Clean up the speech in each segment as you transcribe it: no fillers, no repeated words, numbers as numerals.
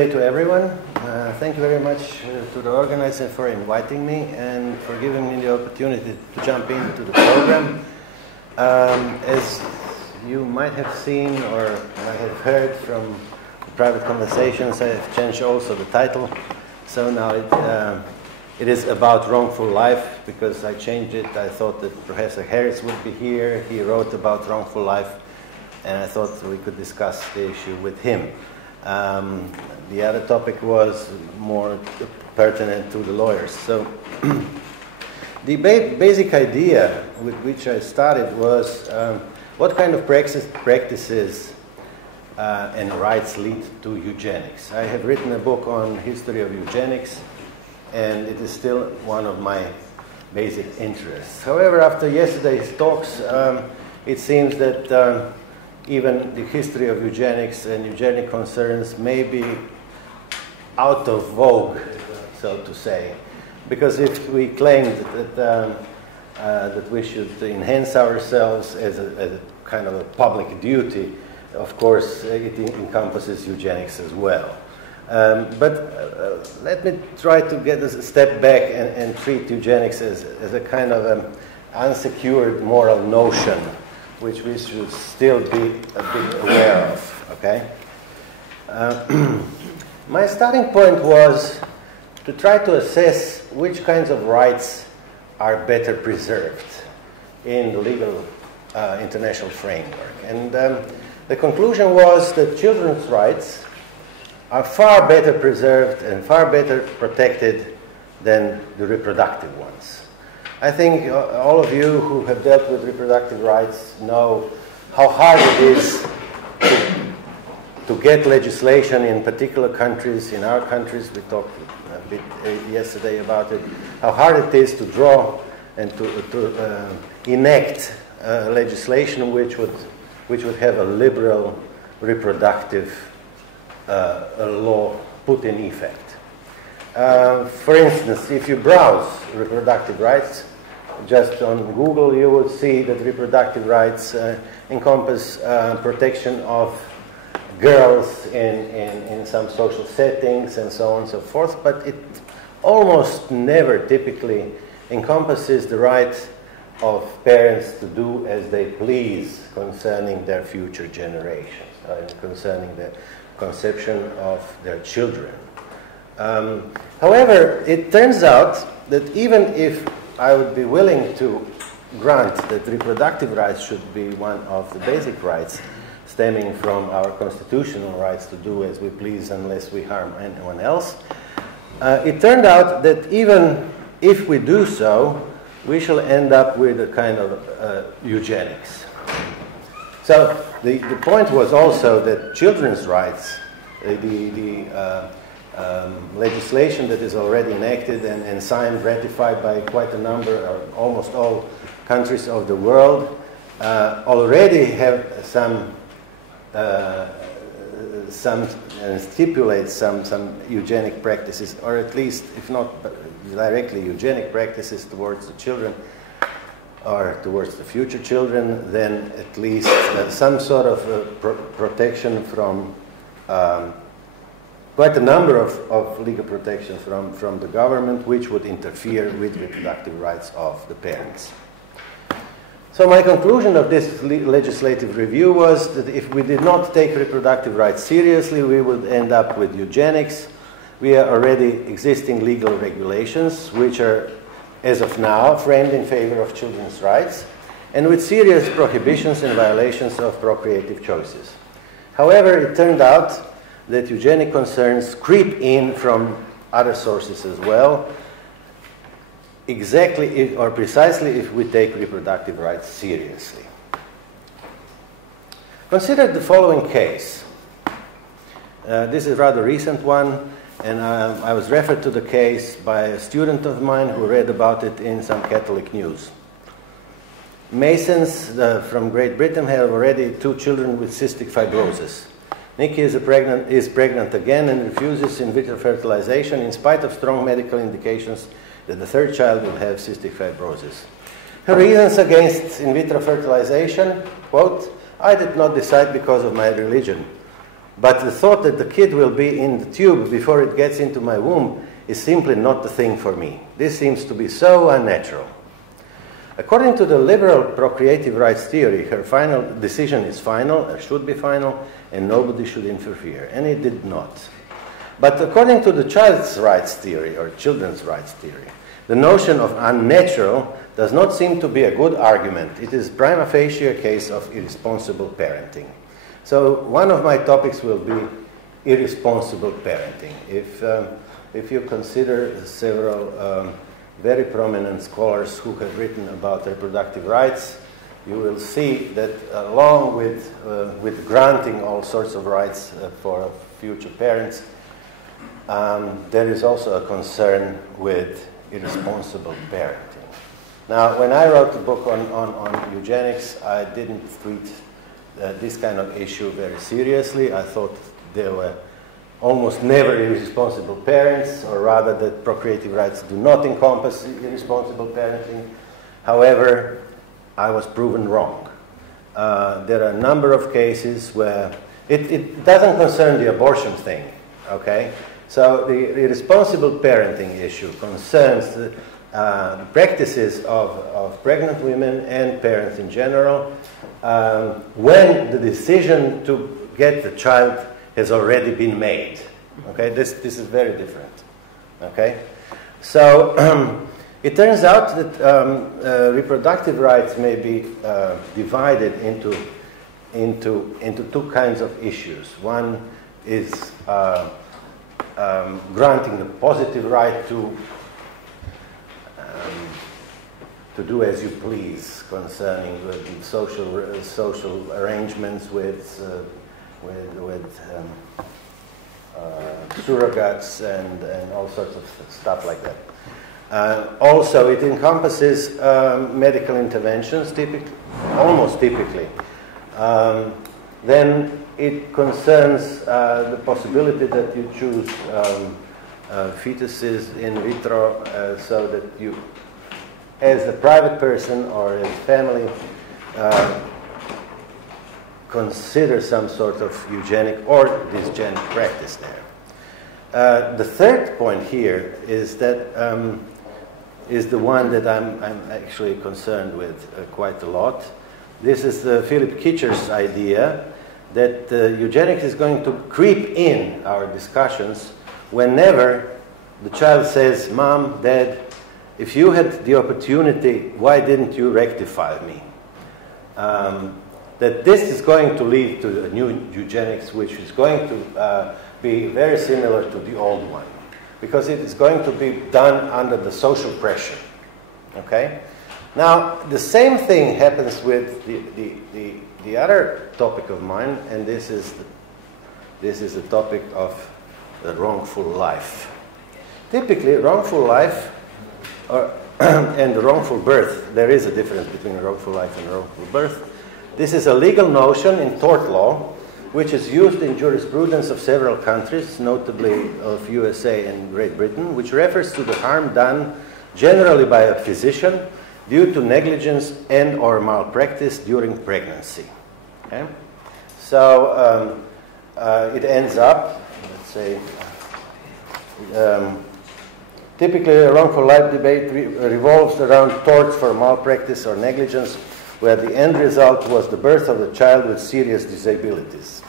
To everyone, thank you very much to the organizer for inviting me and for giving me the opportunity to jump into the program. As you might have seen or might have heard from the private conversations, I have changed also the title. So now it is about wrongful life, because I changed it. I thought that Professor Harris would be here. He wrote about wrongful life, and I thought we could discuss the issue with him. The other topic was more pertinent to the lawyers. So the basic idea with which I started was what kind of practices and rights lead to eugenics. I have written a book on history of eugenics, and it is still one of my basic interests. However, after yesterday's talks, it seems that even the history of eugenics and eugenic concerns may be out of vogue, so to say. Because if we claim that we should enhance ourselves as a kind of a public duty, of course it encompasses eugenics as well. But let me try to get a step back and treat eugenics as a kind of unsecured moral notion, which we should still be a bit aware of, okay? My starting point was to try to assess which kinds of rights are better preserved in the legal international framework. And the conclusion was that children's rights are far better preserved and far better protected than the reproductive ones. I think all of you who have dealt with reproductive rights know how hard it is to get legislation in particular countries. In our countries, we talked a bit yesterday about it, how hard it is to draw and to enact legislation which would have a liberal reproductive law put in effect. For instance, if you browse reproductive rights, just on Google, you would see that reproductive rights encompass protection of girls in some social settings and so on and so forth, but it almost never typically encompasses the right of parents to do as they please concerning their future generations, concerning the conception of their children. However, it turns out that even if I would be willing to grant that reproductive rights should be one of the basic rights stemming from our constitutional rights to do as we please unless we harm anyone else, it turned out that even if we do so, we shall end up with a kind of eugenics. So the point was also that children's rights, legislation that is already enacted and signed, ratified by quite a number, or almost all countries of the world, already have some stipulate some eugenic practices, or at least, if not directly eugenic practices towards the children or towards the future children, then at least some sort of protection from quite a number of legal protection from the government, which would interfere with reproductive rights of the parents. So my conclusion of this legislative review was that if we did not take reproductive rights seriously, we would end up with eugenics. We are already existing legal regulations, which are, as of now, framed in favor of children's rights, and with serious prohibitions and violations of procreative choices. However, it turned out that eugenic concerns creep in from other sources as well, exactly or precisely if we take reproductive rights seriously. Consider the following case. This is a rather recent one, and I was referred to the case by a student of mine who read about it in some Catholic news. Masons from Great Britain have already 2 children with cystic fibrosis. Nikki is pregnant again and refuses in vitro fertilization in spite of strong medical indications that the 3rd child will have cystic fibrosis. Her reasons against in vitro fertilization, quote, "I did not decide because of my religion. But the thought that the kid will be in the tube before it gets into my womb is simply not the thing for me. This seems to be so unnatural. According to the liberal procreative rights theory, her final decision is final, or should be final, and nobody should interfere. And it did not. But according to the child's rights theory, or children's rights theory, the notion of unnatural does not seem to be a good argument. It is prima facie a case of irresponsible parenting. So one of my topics will be irresponsible parenting. If you consider several very prominent scholars who have written about reproductive rights, you will see that along with granting all sorts of rights for future parents, there is also a concern with irresponsible parenting. Now, when I wrote the book on eugenics, I didn't treat this kind of issue very seriously. I thought there were almost never irresponsible parents, or rather that procreative rights do not encompass irresponsible parenting. However, I was proven wrong. There are a number of cases where it doesn't concern the abortion thing, okay? So the irresponsible parenting issue concerns the practices of pregnant women and parents in general when the decision to get the child has already been made. Okay, this is very different. Okay, so it turns out that reproductive rights may be divided into two kinds of issues. One is granting the positive right to do as you please concerning social arrangements with surrogates and all sorts of stuff like that. Also, it encompasses medical interventions, almost typically. Then it concerns the possibility that you choose fetuses in vitro so that you, as a private person or as a family, consider some sort of eugenic or dysgenic practice there. The third point here is that is the one that I'm actually concerned with quite a lot. This is Philip Kitcher's idea that eugenics is going to creep in our discussions whenever the child says, "Mom, Dad, if you had the opportunity, why didn't you rectify me?" That this is going to lead to a new eugenics, which is going to be very similar to the old one, because it is going to be done under the social pressure. Okay? Now, the same thing happens with the other topic of mine, and this is the topic of the wrongful life. Typically, wrongful life and the wrongful birth, there is a difference between wrongful life and wrongful birth. This is a legal notion in tort law, which is used in jurisprudence of several countries, notably of USA and Great Britain, which refers to the harm done generally by a physician due to negligence and or malpractice during pregnancy. Okay? So it ends up, let's say, typically a wrongful life debate revolves around torts for malpractice or negligence, where the end result was the birth of the child with serious disabilities.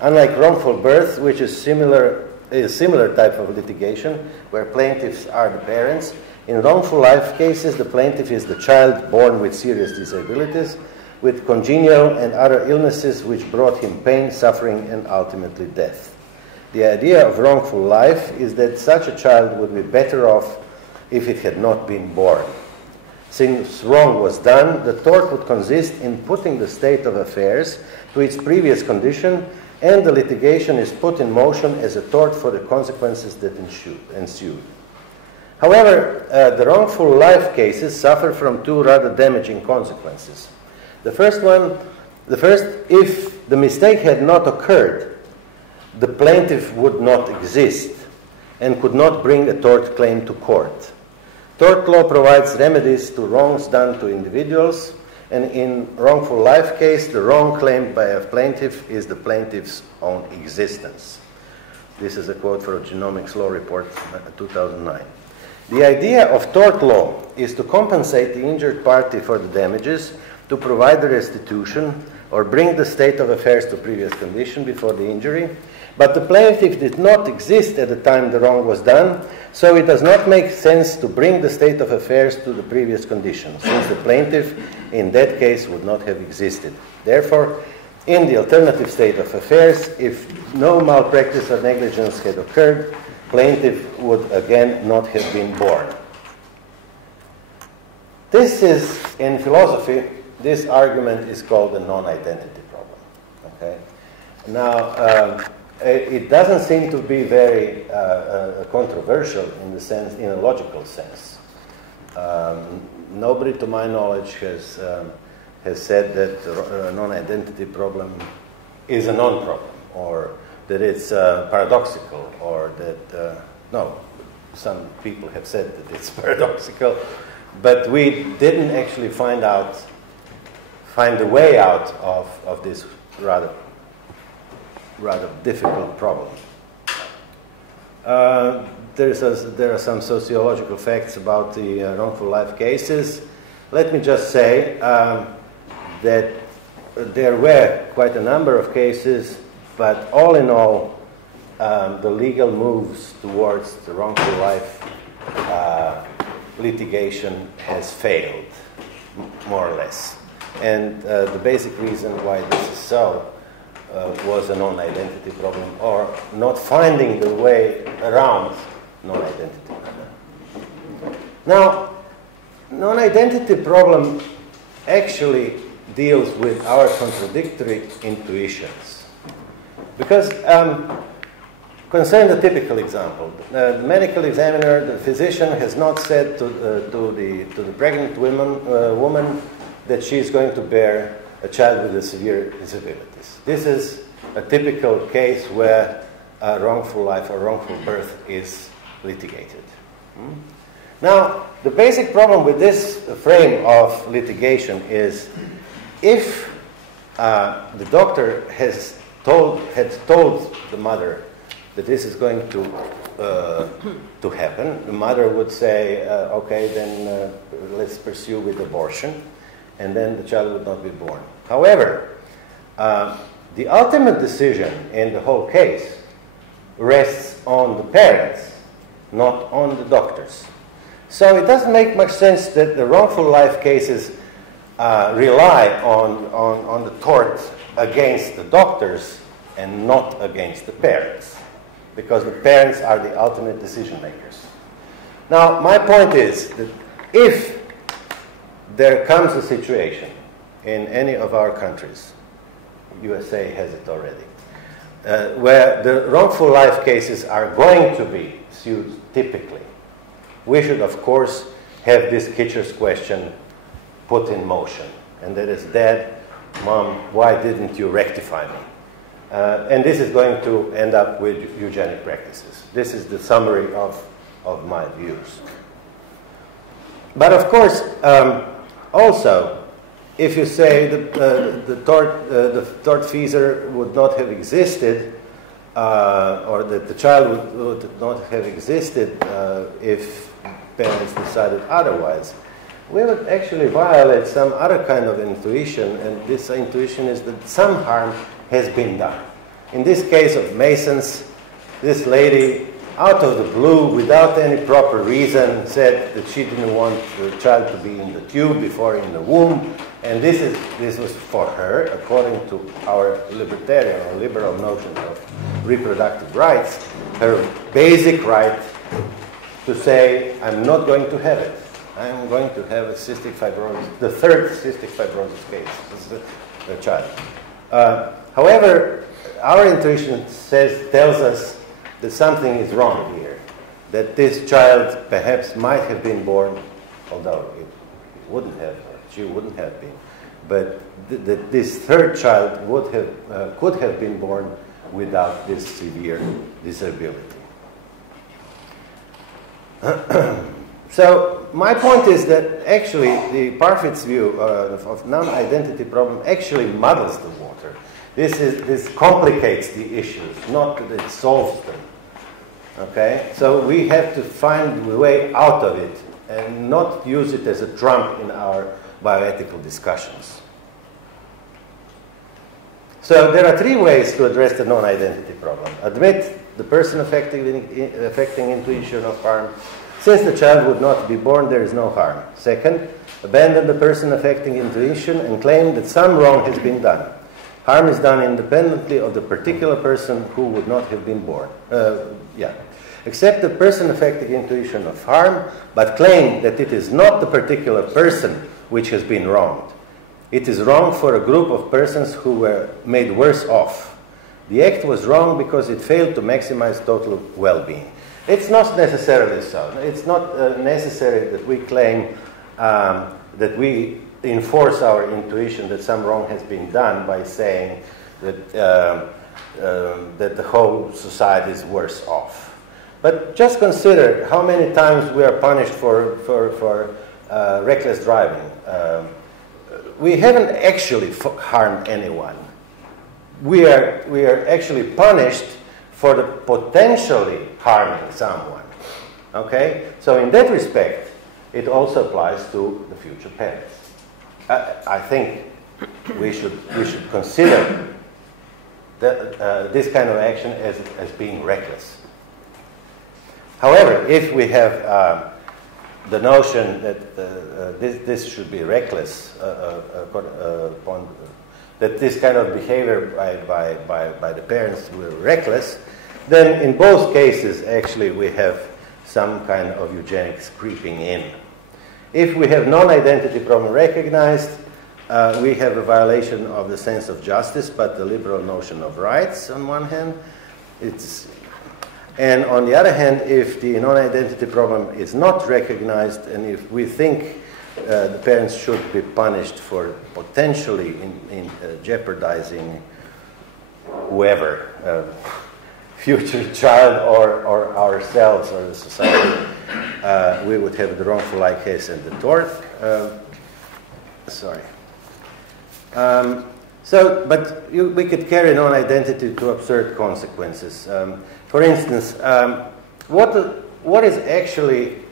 Unlike wrongful birth, which is a similar type of litigation, where plaintiffs are the parents, in wrongful life cases, the plaintiff is the child born with serious disabilities, with congenital and other illnesses which brought him pain, suffering, and ultimately death. The idea of wrongful life is that such a child would be better off if it had not been born. Since wrong was done, the tort would consist in putting the state of affairs to its previous condition, and the litigation is put in motion as a tort for the consequences that ensued. However, the wrongful life cases suffer from two rather damaging consequences. The first, if the mistake had not occurred, the plaintiff would not exist and could not bring a tort claim to court. Tort law provides remedies to wrongs done to individuals, And in wrongful life case, the wrong claimed by a plaintiff is the plaintiff's own existence. This is a quote from a Genomics Law Report 2009. The idea of tort law is to compensate the injured party for the damages, to provide the restitution, or bring the state of affairs to previous condition before the injury. But the plaintiff did not exist at the time the wrong was done, so it does not make sense to bring the state of affairs to the previous condition, since the plaintiff in that case would not have existed. Therefore, in the alternative state of affairs, if no malpractice or negligence had occurred, plaintiff would again not have been born. This is, in philosophy, this argument is called the non-identity problem. Okay? Now, it doesn't seem to be very controversial in the sense, in a logical sense. Nobody, to my knowledge, has said that the non-identity problem is a non-problem, or that it's paradoxical, or that, no, some people have said that it's paradoxical, but we didn't actually find the way out of this rather difficult problem. There are some sociological facts about the wrongful life cases. Let me just say that there were quite a number of cases, but all in all, the legal moves towards the wrongful life litigation has failed, more or less. And the basic reason why this is so was a non-identity problem, or not finding the way around non-identity problem. Now, non-identity problem actually deals with our contradictory intuitions. Because concern the typical example. The medical examiner, the physician, has not said to the pregnant woman that she is going to bear a child with a severe disabilities. This is a typical case where a wrongful life or wrongful birth is litigated. Now, the basic problem with this frame of litigation is if the doctor had told the mother that this is going to happen, the mother would say, okay, then let's pursue with abortion, and then the child would not be born. However, the ultimate decision in the whole case rests on the parents, not on the doctors. So it doesn't make much sense that the wrongful life cases rely on the tort against the doctors and not against the parents, because the parents are the ultimate decision makers. Now, my point is that if there comes a situation in any of our countries, USA has it already, where the wrongful life cases are going to be sued typically, we should, of course, have this Kitcher's question put in motion. And that is, Dad, Mom, why didn't you rectify me? And this is going to end up with eugenic practices. This is the summary of my views. But of course, also, if you say the tortfeasor would not have existed, or that the child would not have existed if parents decided otherwise, we would actually violate some other kind of intuition, and this intuition is that some harm has been done. In this case of Masons, this lady, out of the blue, without any proper reason, said that she didn't want the child to be in the tube before in the womb, and this was for her, according to our libertarian or liberal notion of reproductive rights, her basic right to say, I'm not going to have it. I'm going to have a cystic fibrosis, the third cystic fibrosis case. This is the child. However, our intuition tells us that something is wrong here, that this child perhaps might have been born, although it wouldn't have, or she wouldn't have been, but that this third child could have been born without this severe disability. So So my point is that actually the Parfit's view of non-identity problem actually muddles the water. This complicates the issues, not that it solves them. Okay? So we have to find a way out of it and not use it as a trump in our bioethical discussions. So there are three ways to address the non-identity problem. Admit the person affecting intuition of harm. Since the child would not be born, there is no harm. Second, abandon the person affecting intuition and claim that some wrong has been done. Harm is done independently of the particular person who would not have been born. Accept the person affecting intuition of harm, but claim that it is not the particular person which has been wronged. It is wrong for a group of persons who were made worse off. The act was wrong because it failed to maximize total well-being. It's not necessarily so. It's not necessary that we claim that we enforce our intuition that some wrong has been done by saying that, that the whole society is worse off. But just consider how many times we are punished for reckless driving. We haven't actually harmed anyone. We are actually punished for the potentially harming someone. Okay? So in that respect, it also applies to the future parents. I think we should consider that, this kind of action as being reckless. However, if we have the notion that this should be reckless, that this kind of behavior by the parents were reckless, then in both cases, actually, we have some kind of eugenics creeping in. If we have non-identity problem recognized, we have a violation of the sense of justice, but the liberal notion of rights on one hand. And on the other hand, if the non-identity problem is not recognized, and if we think the parents should be punished for potentially jeopardizing whoever, future child or ourselves or the society, we would have the wrongful life case and the tort. We could carry non-identity to absurd consequences. For instance, what is actually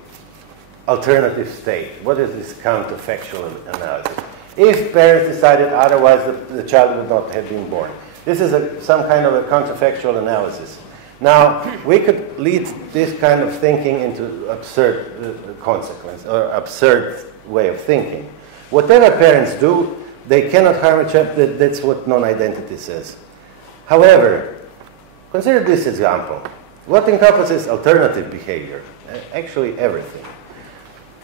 alternative state? What is this counterfactual analysis? If parents decided otherwise, the child would not have been born. This is some kind of a counterfactual analysis. Now, we could lead this kind of thinking into absurd consequence or absurd way of thinking. Whatever parents do, they cannot harm a child. That's what non-identity says. However, consider this example. What encompasses alternative behavior? Actually, everything.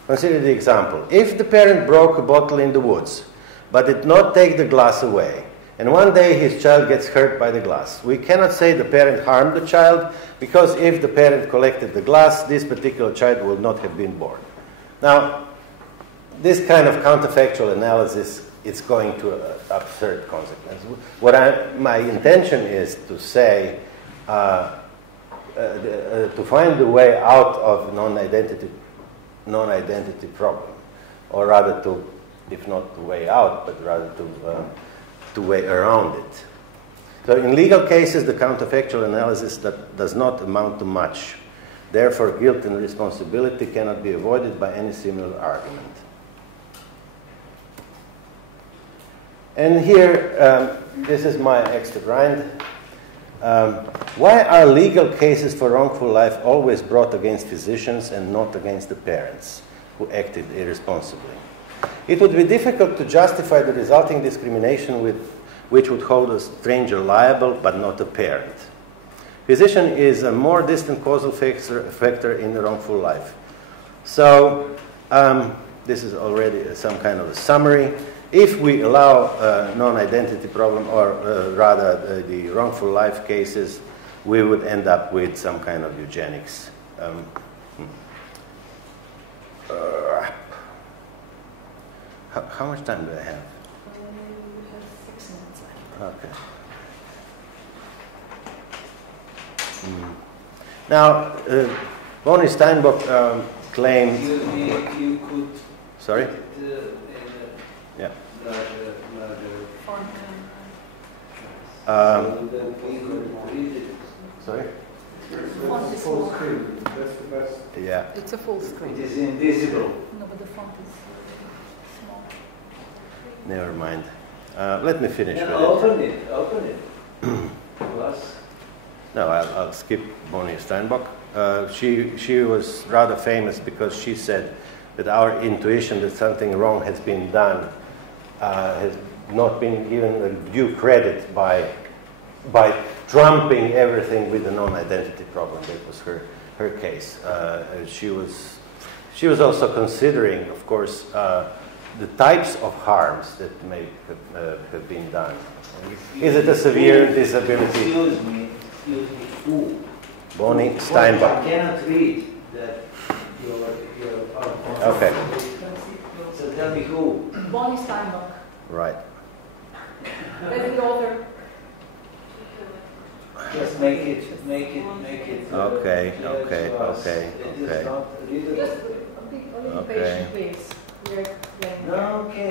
Consider the example. If the parent broke a bottle in the woods, but did not take the glass away, and one day his child gets hurt by the glass, we cannot say the parent harmed the child, because if the parent collected the glass, this particular child would not have been born. Now, this kind of counterfactual analysis, it's going to absurd consequence. My intention is to say, to find the way out of non-identity problem, or rather to, if not the way out, but rather to way around it. So in legal cases, the counterfactual analysis does not amount to much. Therefore, guilt and responsibility cannot be avoided by any similar argument. And here, this is my extra grind. Why are legal cases for wrongful life always brought against physicians and not against the parents who acted irresponsibly? It would be difficult to justify the resulting discrimination which would hold a stranger liable but not a parent. Physician is a more distant causal factor in the wrongful life. So this is already some kind of a summary. If we allow non-identity problem, or rather the wrongful life cases, we would end up with some kind of eugenics. How much time do I have? We have 6 minutes left. Okay. Now, Bonnie Steinbock claimed... You could... Sorry? Yeah. Sorry? Font is full screen. Yeah. It's a full screen. It is invisible. No, but the font is small. Never mind. Let me finish with it. Open it. Open it. Plus. No, I'll skip Bonnie Steinbock. She was rather famous because she said that our intuition that something wrong has been done has not been given the due credit by trumping everything with the non-identity problem. That was her case. She was also considering, of course, the types of harms that may have been done. Is it a severe disability? Excuse me, who? Bonnie Steinbock. I cannot read that your Okay. So tell me who? Bonnie Steinbock. Right. That's the author. Just make it. Okay. It is not readable. Just a little Okay. patient, please. We are playing. No, okay,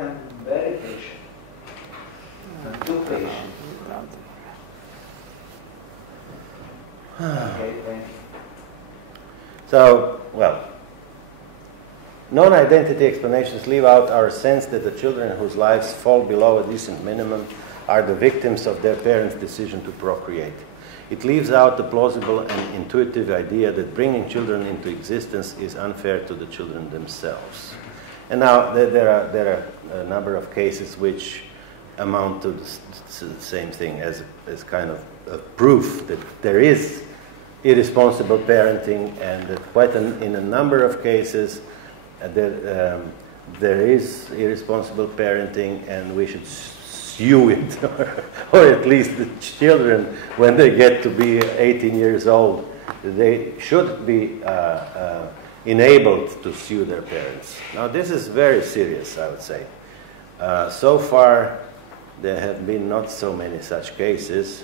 I'm very patient. I'm too patient. Okay, thank you. So, well, non-identity explanations leave out our sense that the children whose lives fall below a decent minimum are the victims of their parents' decision to procreate. It leaves out the plausible and intuitive idea that bringing children into existence is unfair to the children themselves. And now there are a number of cases which amount to the same thing as kind of proof that there is irresponsible parenting, and that in a number of cases there is irresponsible parenting, and we should sue it, or at least the children, when they get to be 18 years old, they should be enabled to sue their parents. Now, this is very serious, I would say. So far, there have been not so many such cases.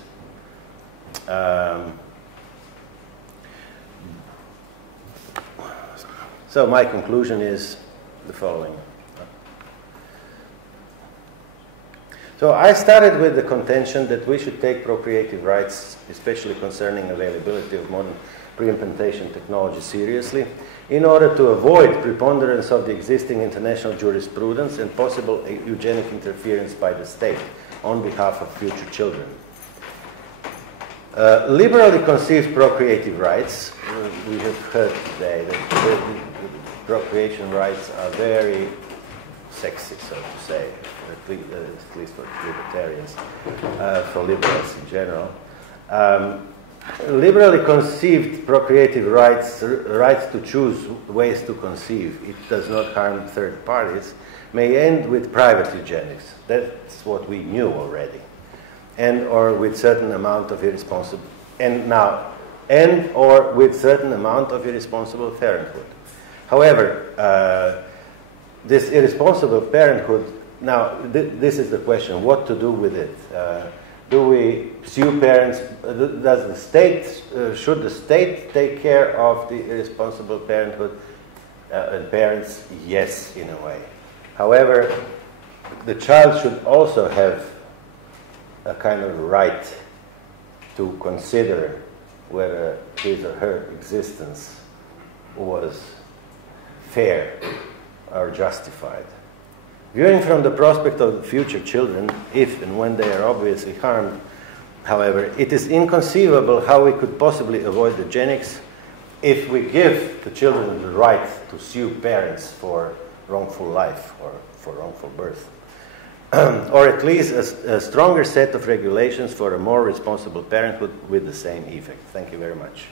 So my conclusion is the following. So I started with the contention that we should take procreative rights, especially concerning availability of modern pre-implantation technology, seriously, in order to avoid preponderance of the existing international jurisprudence and possible eugenic interference by the state on behalf of future children. Liberally conceived procreative rights, we have heard today that procreation rights are very sexy, so to say, at least for libertarians, for liberals in general. Liberally conceived procreative rights to choose ways to conceive, it does not harm third parties, may end with private eugenics. That's what we knew already. And or with certain amount of irresponsible, or with certain amount of irresponsible parenthood. However, this irresponsible parenthood, now this is the question, what to do with it? Do we sue parents? Does the state, should the state take care of the irresponsible parenthood and parents? Yes, in a way. However, the child should also have a kind of right to consider whether his or her existence was fair or justified. Viewing from the prospect of the future children, if and when they are obviously harmed, however, it is inconceivable how we could possibly avoid eugenics if we give the children the right to sue parents for wrongful life or for wrongful birth. Or at least a stronger set of regulations for a more responsible parenthood with the same effect. Thank you very much.